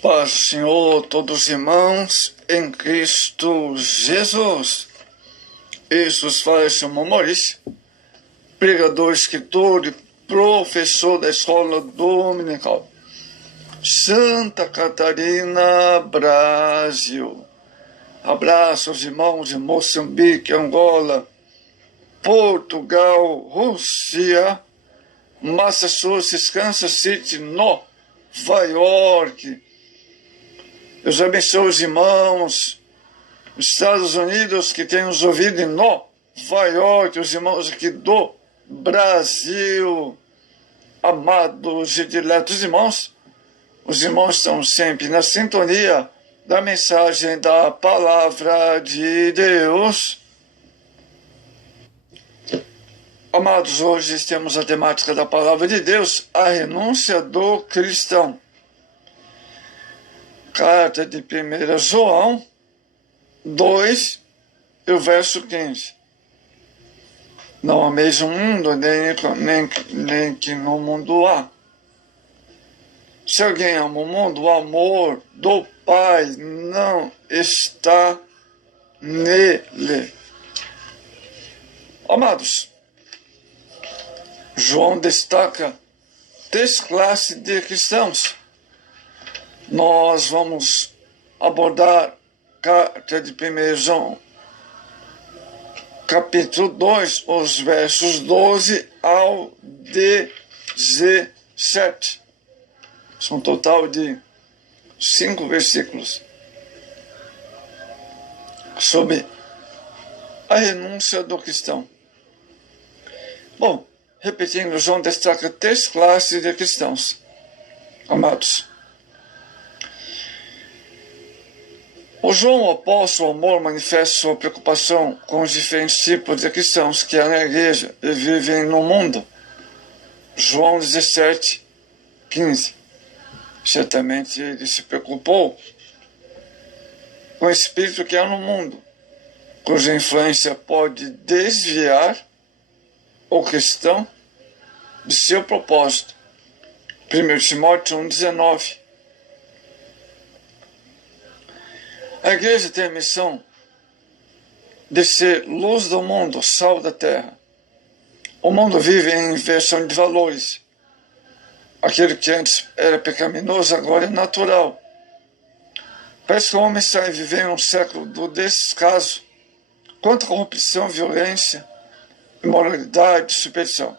Paz do Senhor, todos os irmãos, em Cristo Jesus. Jesus fala, chama Maurício, pregador, escritor e professor da escola dominical. Santa Catarina, Brasil. Abraço aos irmãos de Moçambique, Angola, Portugal, Rússia, Massachusetts, Kansas City, Nova York. Deus abençoe os irmãos dos Estados Unidos que têm nos ouvido em Nova York, os irmãos aqui do Brasil, amados e diletos irmãos. Os irmãos estão sempre na sintonia da mensagem da Palavra de Deus. Amados, hoje temos a temática da Palavra de Deus, a renúncia do cristão. Carta de 1 João 2, e o verso 15. Não ameis o mundo, nem que no mundo há. Se alguém ama o mundo, o amor do Pai não está nele. Amados, João destaca 3 classes de cristãos. Nós vamos abordar carta de 1 João, capítulo 2, os versos 12 ao 17. São um total de 5 versículos sobre a renúncia do cristão. Bom, repetindo, João destaca 3 classes de cristãos. Amados, o João, o apóstolo, o amor, manifesta sua preocupação com os diferentes tipos de cristãos que há na igreja e vivem no mundo. João 17, 15. Certamente ele se preocupou com o espírito que há no mundo, cuja influência pode desviar o cristão de seu propósito. 1 Timóteo 1,19. A igreja tem a missão de ser luz do mundo, sal da terra. O mundo vive em inversão de valores. Aquilo que antes era pecaminoso, agora é natural. Parece que o homem está vivendo um século do descaso contra a corrupção, violência, imoralidade, superstição.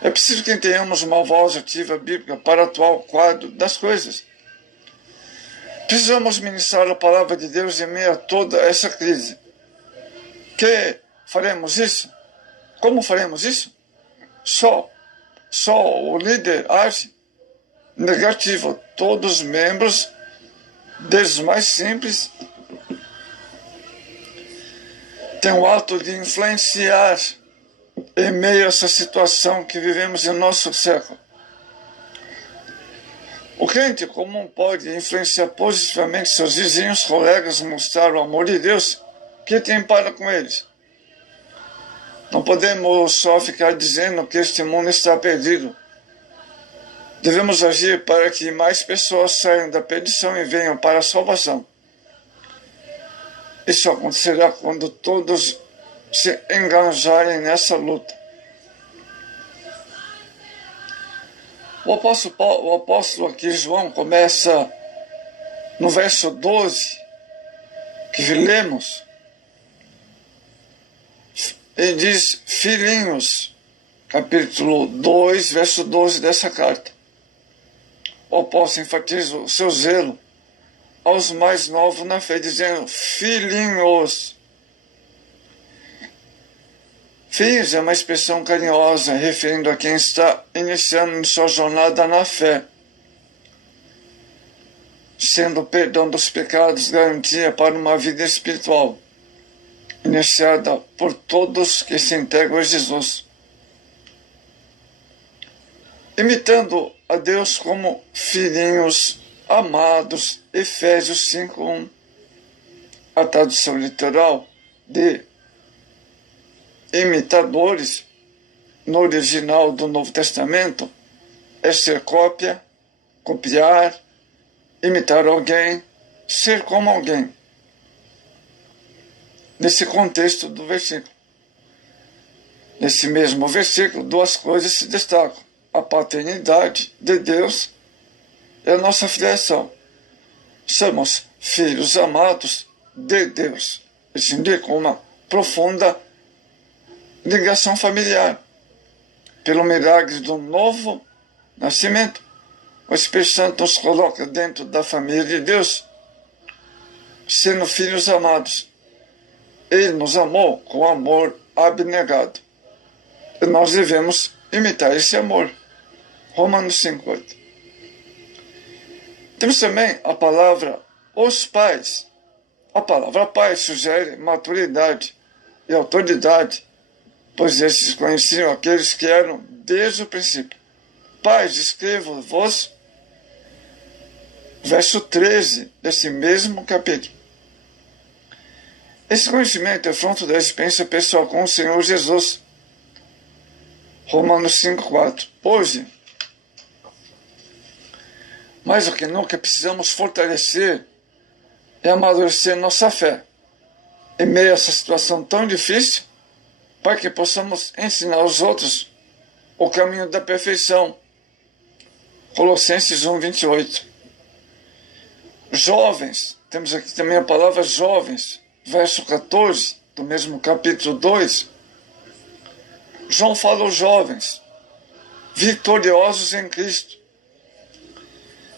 É preciso que tenhamos uma voz ativa bíblica para o atual quadro das coisas. Precisamos ministrar a palavra de Deus em meio a toda essa crise. Que faremos isso? Como faremos isso? Só o líder age negativo. Todos os membros, desde os mais simples, têm o ato de influenciar em meio a essa situação que vivemos em nosso século. O crente comum pode influenciar positivamente seus vizinhos, colegas, mostrar o amor de Deus que tem para com eles. Não podemos só ficar dizendo que este mundo está perdido. Devemos agir para que mais pessoas saiam da perdição e venham para a salvação. Isso acontecerá quando todos se engajarem nessa luta. O apóstolo aqui, João, começa no verso 12, que lemos. Ele diz, filhinhos, capítulo 2, verso 12 dessa carta. O apóstolo enfatiza o seu zelo aos mais novos na fé, dizendo, filhinhos. Filhos é uma expressão carinhosa, referindo a quem está iniciando sua jornada na fé, sendo o perdão dos pecados garantia para uma vida espiritual, iniciada por todos que se entregam a Jesus. Imitando a Deus como filhinhos amados, Efésios 5:1, a tradução literal de imitadores no original do Novo Testamento é ser cópia, copiar, imitar alguém, ser como alguém. Nesse contexto do versículo. Nesse mesmo versículo, duas coisas se destacam: a paternidade de Deus e a nossa filiação. Somos filhos amados de Deus. Isso indica uma profunda ligação familiar. Pelo milagre do novo nascimento, o Espírito Santo nos coloca dentro da família de Deus, sendo filhos amados. Ele nos amou com amor abnegado. E nós devemos imitar esse amor. Romanos 5:8. Temos também a palavra os pais. A palavra pai sugere maturidade e autoridade, pois esses conheciam aqueles que eram desde o princípio. Pais, escrevo-vos, verso 13 desse mesmo capítulo. Esse conhecimento é fruto da experiência pessoal com o Senhor Jesus. Romanos 5:4. Hoje, mais do que nunca, precisamos fortalecer e amadurecer nossa fé em meio a essa situação tão difícil, para que possamos ensinar aos outros o caminho da perfeição. Colossenses 1:28. Jovens, temos aqui também a palavra jovens, verso 14 do mesmo capítulo 2. João fala aos jovens, vitoriosos em Cristo.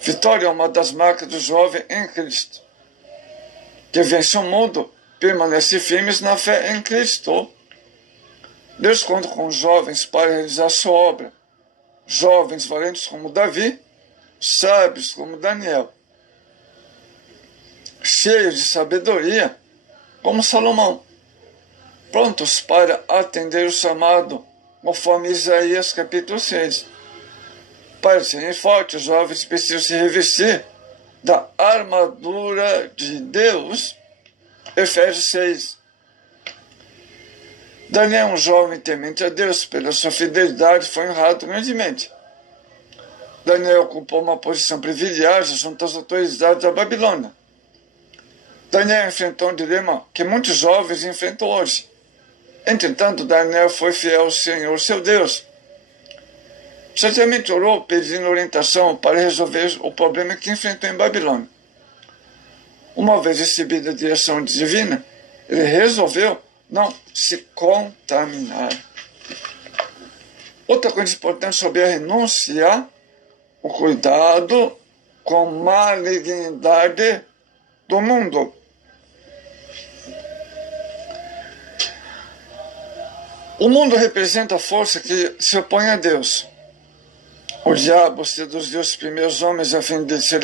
Vitória é uma das marcas do jovem em Cristo, que vence o mundo, permanece firmes na fé em Cristo. Deus conta com jovens para realizar sua obra. Jovens valentes como Davi, sábios como Daniel, cheios de sabedoria como Salomão, prontos para atender o chamado, conforme Isaías capítulo 6. Para serem fortes, os jovens precisam se revestir da armadura de Deus. Efésios 6. Daniel, um jovem temente a Deus, pela sua fidelidade, foi honrado grandemente. Daniel ocupou uma posição privilegiada junto às autoridades da Babilônia. Daniel enfrentou um dilema que muitos jovens enfrentam hoje. Entretanto, Daniel foi fiel ao Senhor, seu Deus. Certamente orou pedindo orientação para resolver o problema que enfrentou em Babilônia. Uma vez recebida a direção divina, ele resolveu não se contaminar. Outra coisa importante sobre a renúncia, o cuidado com a malignidade do mundo. O mundo representa a força que se opõe a Deus. O diabo seduziu os primeiros homens a fim de se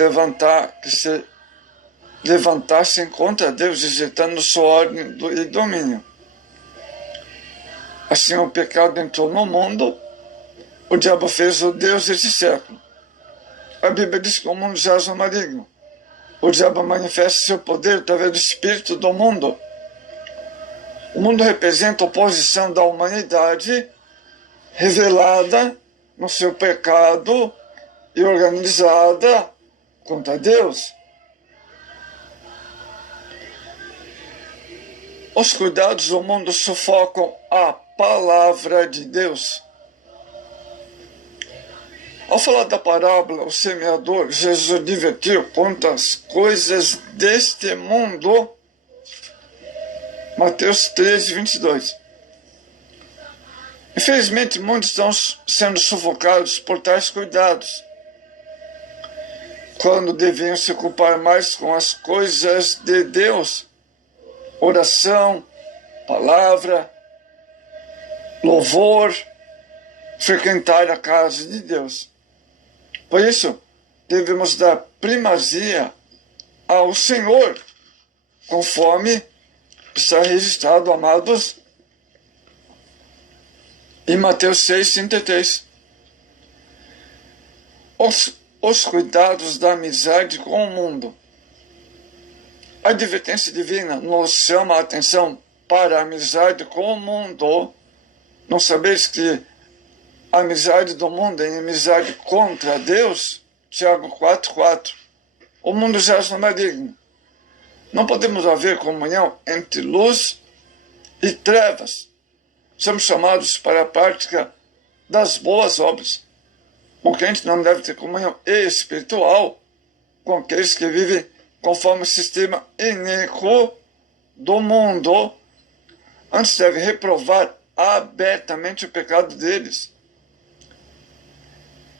levantassem contra Deus, rejeitando sua ordem e domínio. Assim o pecado entrou no mundo, o diabo fez o Deus desse século. A Bíblia diz que o mundo jaz no maligno. O diabo manifesta seu poder através do espírito do mundo. O mundo representa a oposição da humanidade revelada no seu pecado e organizada contra Deus. Os cuidados do mundo sufocam a palavra de Deus. Ao falar da parábola, o semeador, Jesus advertiu contra as coisas deste mundo. Mateus 13:22. Infelizmente, muitos estão sendo sufocados por tais cuidados, quando deviam se ocupar mais com as coisas de Deus. Oração, palavra, louvor, frequentar a casa de Deus. Por isso, devemos dar primazia ao Senhor, conforme está registrado, amados, em Mateus 6:33. Os cuidados da amizade com o mundo. A advertência divina nos chama a atenção para a amizade com o mundo. Não sabeis que a amizade do mundo é amizade contra Deus? Tiago 4:4. o mundo jaz no maligno. Não podemos haver comunhão entre luz e trevas. Somos chamados para a prática das boas obras. O crente não deve ter comunhão espiritual com aqueles que vivem conforme o sistema iníquo do mundo. Antes deve reprovar abertamente o pecado deles,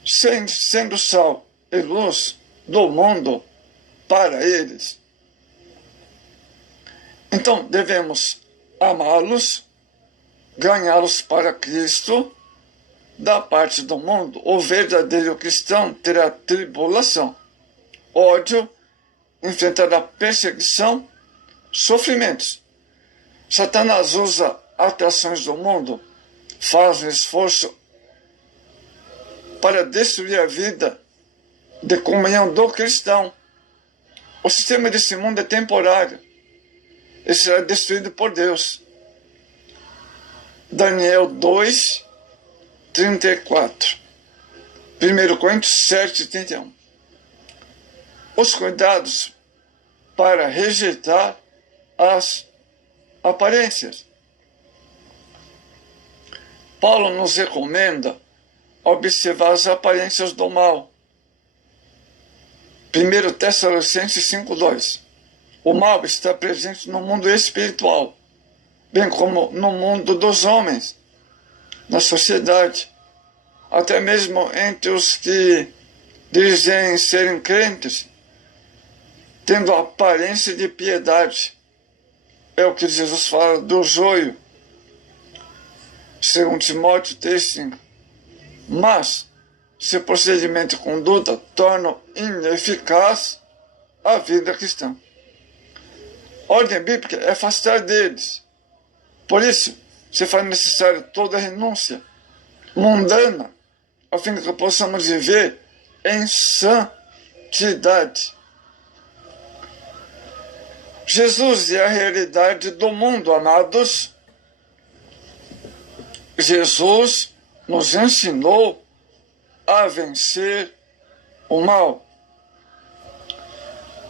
sendo sal e luz do mundo para eles. Então devemos amá-los, ganhá-los para Cristo. Da parte do mundo, o verdadeiro cristão terá tribulação, ódio, enfrentará perseguição, sofrimentos. Satanás usa atrações do mundo, faz um esforço para destruir a vida de comunhão do cristão. O sistema desse mundo é temporário e será destruído por Deus. Daniel 2, 34. 1 Coríntios 7, 31. Os cuidados para rejeitar as aparências. Paulo nos recomenda observar as aparências do mal. 1 Tessalonicenses 5:2. O mal está presente no mundo espiritual, bem como no mundo dos homens, na sociedade, até mesmo entre os que dizem serem crentes, tendo a aparência de piedade. É o que Jesus fala do joio, 2 Timóteo 3:5. Mas seu procedimento e conduta tornam ineficaz a vida cristã. A ordem bíblica é afastar deles. Por isso, se faz necessário toda renúncia mundana, a fim de que possamos viver em santidade. Jesus é a realidade do mundo, amados. Jesus nos ensinou a vencer o mal.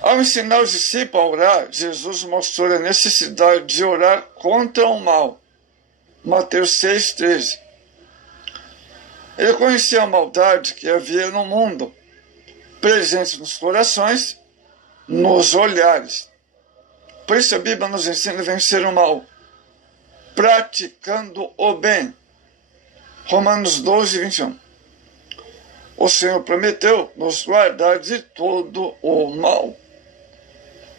Ao ensinar os discípulos a orar, Jesus mostrou a necessidade de orar contra o mal. Mateus 6,13. Ele conhecia a maldade que havia no mundo, presente nos corações, nos olhares. Por isso a Bíblia nos ensina a vencer o mal, praticando o bem. Romanos 12:21. O Senhor prometeu nos guardar de todo o mal.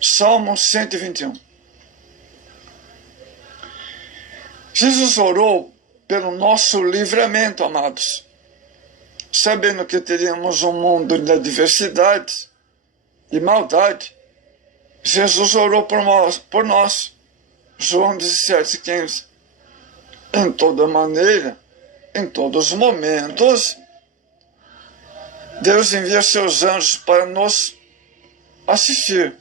Salmo 121. Jesus orou pelo nosso livramento, amados. Sabendo que teríamos um mundo de adversidade e maldade, Jesus orou por nós. João 17,15. Em toda maneira, em todos os momentos, Deus envia seus anjos para nos assistir.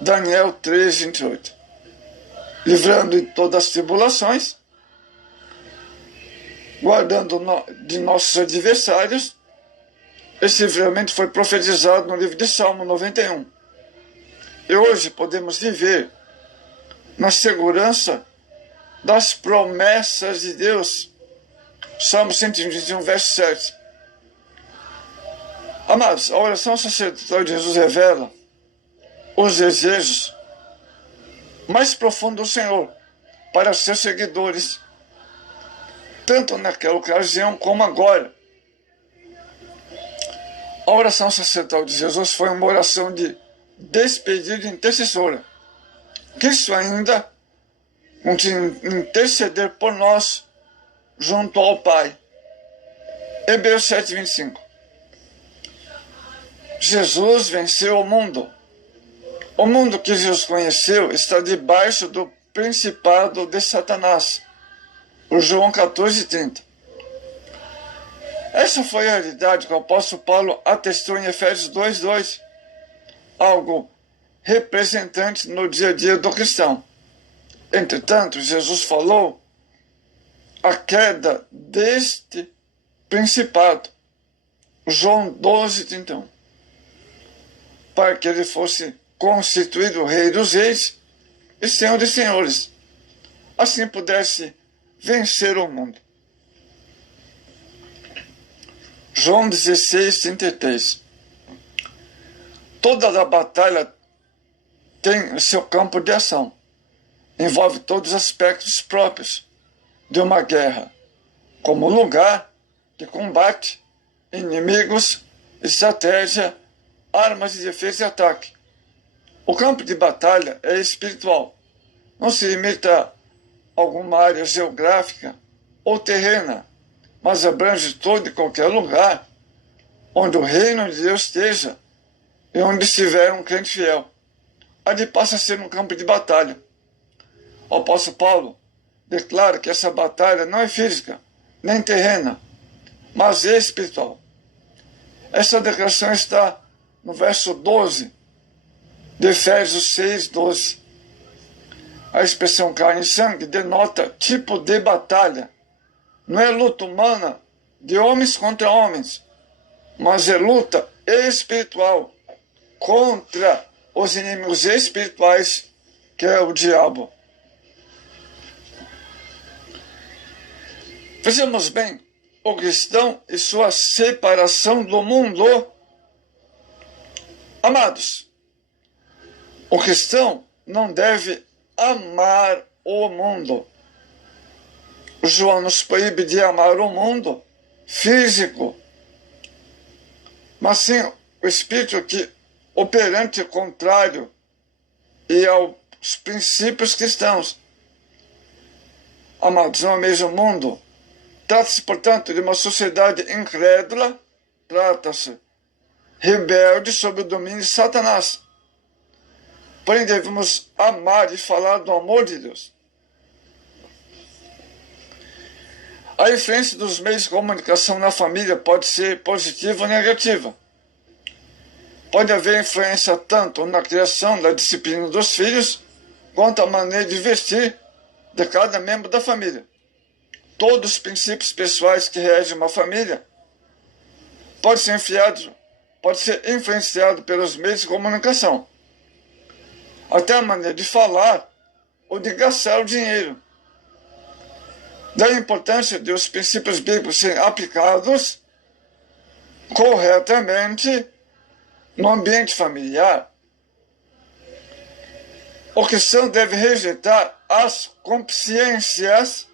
Daniel 3:28. Livrando de todas as tribulações, guardando de nossos adversários. Esse livramento foi profetizado no livro de Salmo 91. E hoje podemos viver na segurança das promessas de Deus. Salmo 121, verso 7. Amados, a oração sacerdotal de Jesus revela os desejos mais profundos do Senhor para seus seguidores, tanto naquela ocasião como agora. A oração sacerdotal de Jesus foi uma oração de despedida intercessora. Cristo ainda continua a interceder por nós junto ao Pai. Hebreus 7:25. Jesus venceu o mundo. O mundo que Jesus conheceu está debaixo do principado de Satanás. O João 14:30. Essa foi a realidade que o apóstolo Paulo atestou em Efésios 2:2. Algo representante no dia a dia do cristão. Entretanto, Jesus falou a queda deste principado. João 12:31. para que ele fosse constituído Rei dos Reis e Senhor dos Senhores, assim pudesse vencer o mundo. João 16, 33. Toda a batalha tem o seu campo de ação. Envolve todos os aspectos próprios de uma guerra, como lugar de combate, inimigos, estratégia, armas de defesa e ataque. O campo de batalha é espiritual. Não se limita a alguma área geográfica ou terrena, mas abrange todo e qualquer lugar onde o reino de Deus esteja e onde estiver um crente fiel. Ali passa a ser um campo de batalha. O apóstolo Paulo declara que essa batalha não é física, nem terrena, mas é espiritual. Essa declaração está no verso 12 de Efésios 6, 12. A expressão carne e sangue denota tipo de batalha. Não é luta humana de homens contra homens, mas é luta espiritual contra os inimigos espirituais, que é o diabo. Vejamos bem o cristão e sua separação do mundo. Amados, o cristão não deve amar o mundo. João nos proíbe de amar o mundo físico, mas sim o espírito que operante contrário e aos princípios cristãos. Amados, não é o mesmo mundo. Trata-se, portanto, de uma sociedade incrédula, trata-se rebelde sob o domínio de Satanás. Porém, devemos amar e falar do amor de Deus. A influência dos meios de comunicação na família pode ser positiva ou negativa. Pode haver influência tanto na criação da disciplina dos filhos, quanto a maneira de vestir de cada membro da família. Todos os princípios pessoais que regem uma família podem ser influenciados pelos meios de comunicação. Até a maneira de falar ou de gastar o dinheiro. Daí a importância de os princípios bíblicos serem aplicados corretamente no ambiente familiar. O cristão deve rejeitar as concupiscências.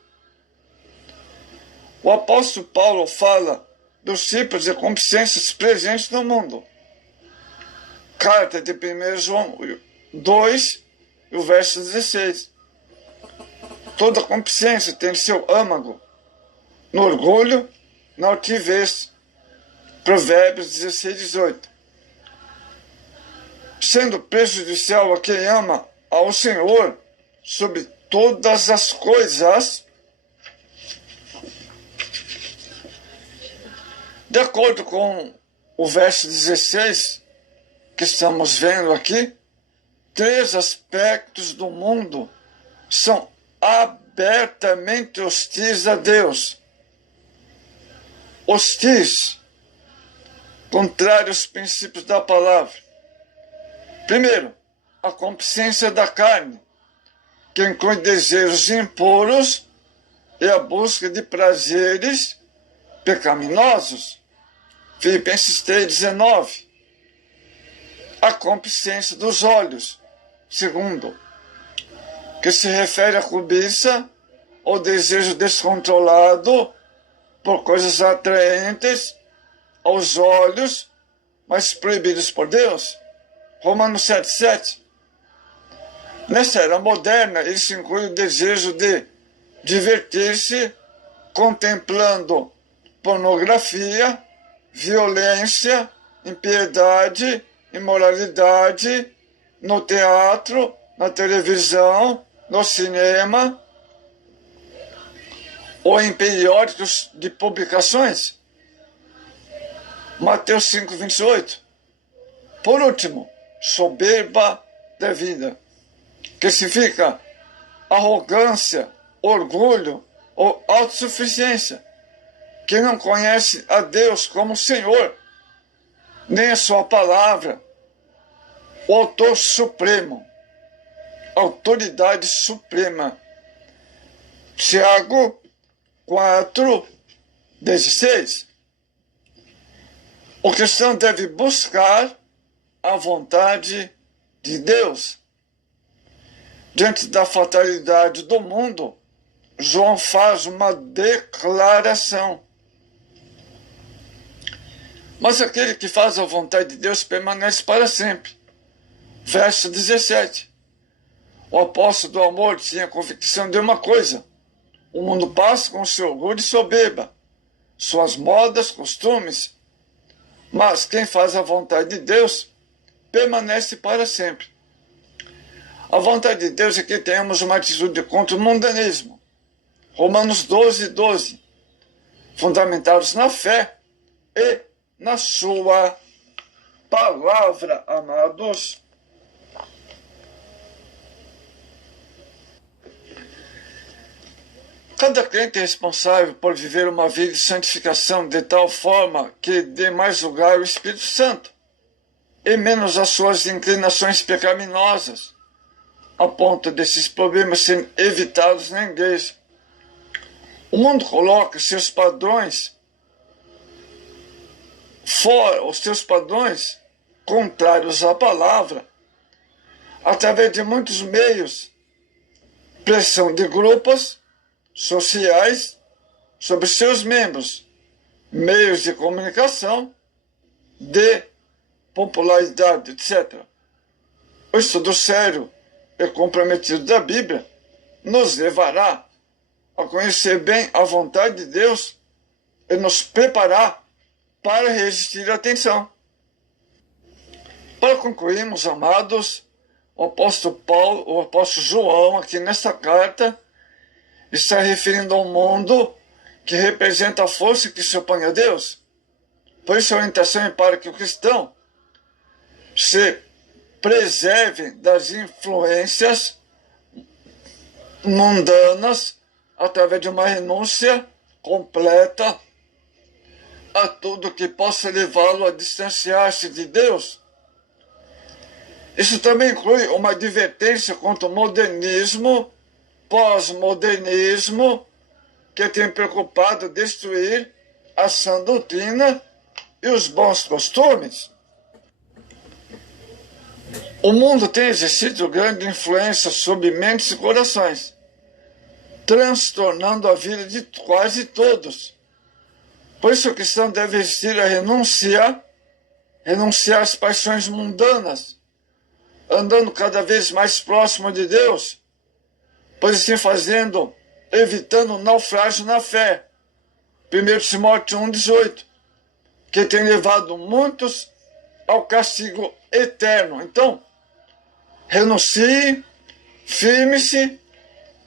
O apóstolo Paulo fala dos tipos de concupiscências presentes no mundo. Carta de 1 João 2, o verso 16. Toda concupiscência tem seu âmago no orgulho, na altivez. Provérbios 16, 18. Sendo prejudicial a quem ama ao Senhor sobre todas as coisas. De acordo com o verso 16 que estamos vendo aqui, 3 aspectos do mundo são abertamente hostis a Deus. Hostis, contrário aos princípios da palavra. Primeiro, a concupiscência da carne, que inclui desejos impuros e a busca de prazeres pecaminosos. Filipenses 3,19. A concupiscência dos olhos. Segundo, que se refere à cobiça ou desejo descontrolado por coisas atraentes aos olhos, mas proibidos por Deus. Romanos 7,7. Nessa era moderna, isso inclui o desejo de divertir-se contemplando pornografia, violência, impiedade, imoralidade no teatro, na televisão, no cinema ou em periódicos de publicações. Mateus 5,28. Por último, soberba da vida, que significa arrogância, orgulho ou autossuficiência, que não conhece a Deus como Senhor, nem a sua palavra, o autor supremo, autoridade suprema. Tiago 4:16. O cristão deve buscar a vontade de Deus. Diante da fatalidade do mundo, João faz uma declaração. Mas aquele que faz a vontade de Deus permanece para sempre. Verso 17. O apóstolo do amor tinha convicção de uma coisa: o mundo passa com seu orgulho e soberba, suas modas, costumes, mas quem faz a vontade de Deus permanece para sempre. A vontade de Deus é que tenhamos uma atitude contra o mundanismo. Romanos 12:12, fundamentados na fé e na sua palavra, amados. Cada crente é responsável por viver uma vida de santificação de tal forma que dê mais lugar ao Espírito Santo e menos às suas inclinações pecaminosas, a ponto desses problemas serem evitados na igreja. O mundo coloca seus padrões fora, os seus padrões contrários à palavra, através de muitos meios, pressão de grupos sociais sobre seus membros, meios de comunicação, de popularidade, etc. O estudo sério e comprometido da Bíblia nos levará a conhecer bem a vontade de Deus e nos preparar para resistir à tentação. Para concluirmos, amados, o apóstolo João, aqui nesta carta, está referindo ao mundo que representa a força que se opõe a Deus. Por isso a orientação é para que o cristão se preserve das influências mundanas através de uma renúncia completa a tudo que possa levá-lo a distanciar-se de Deus. Isso também inclui uma advertência contra o modernismo, pós-modernismo, que tem preocupado destruir a sã doutrina e os bons costumes. O mundo tem exercido grande influência sobre mentes e corações, transtornando a vida de quase todos. Por isso o cristão deve resistir a renunciar às paixões mundanas, andando cada vez mais próximo de Deus, pois assim fazendo, evitando o naufrágio na fé. 1 Timóteo 1:18, que tem levado muitos ao castigo eterno. Então, renuncie, firme-se,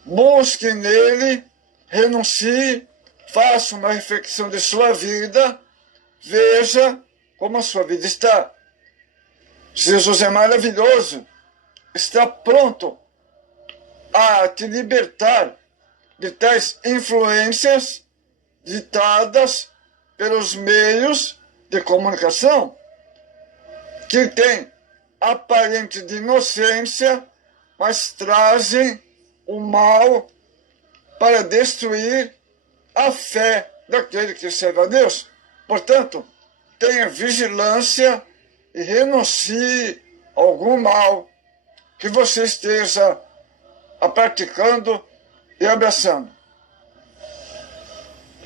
busque nele, renuncie, faça uma reflexão de sua vida, veja como a sua vida está. Jesus é maravilhoso, está pronto a te libertar de tais influências ditadas pelos meios de comunicação que têm aparente de inocência, mas trazem o mal para destruir a fé daquele que serve a Deus. Portanto, tenha vigilância e renuncie a algum mal que você esteja praticando e abraçando.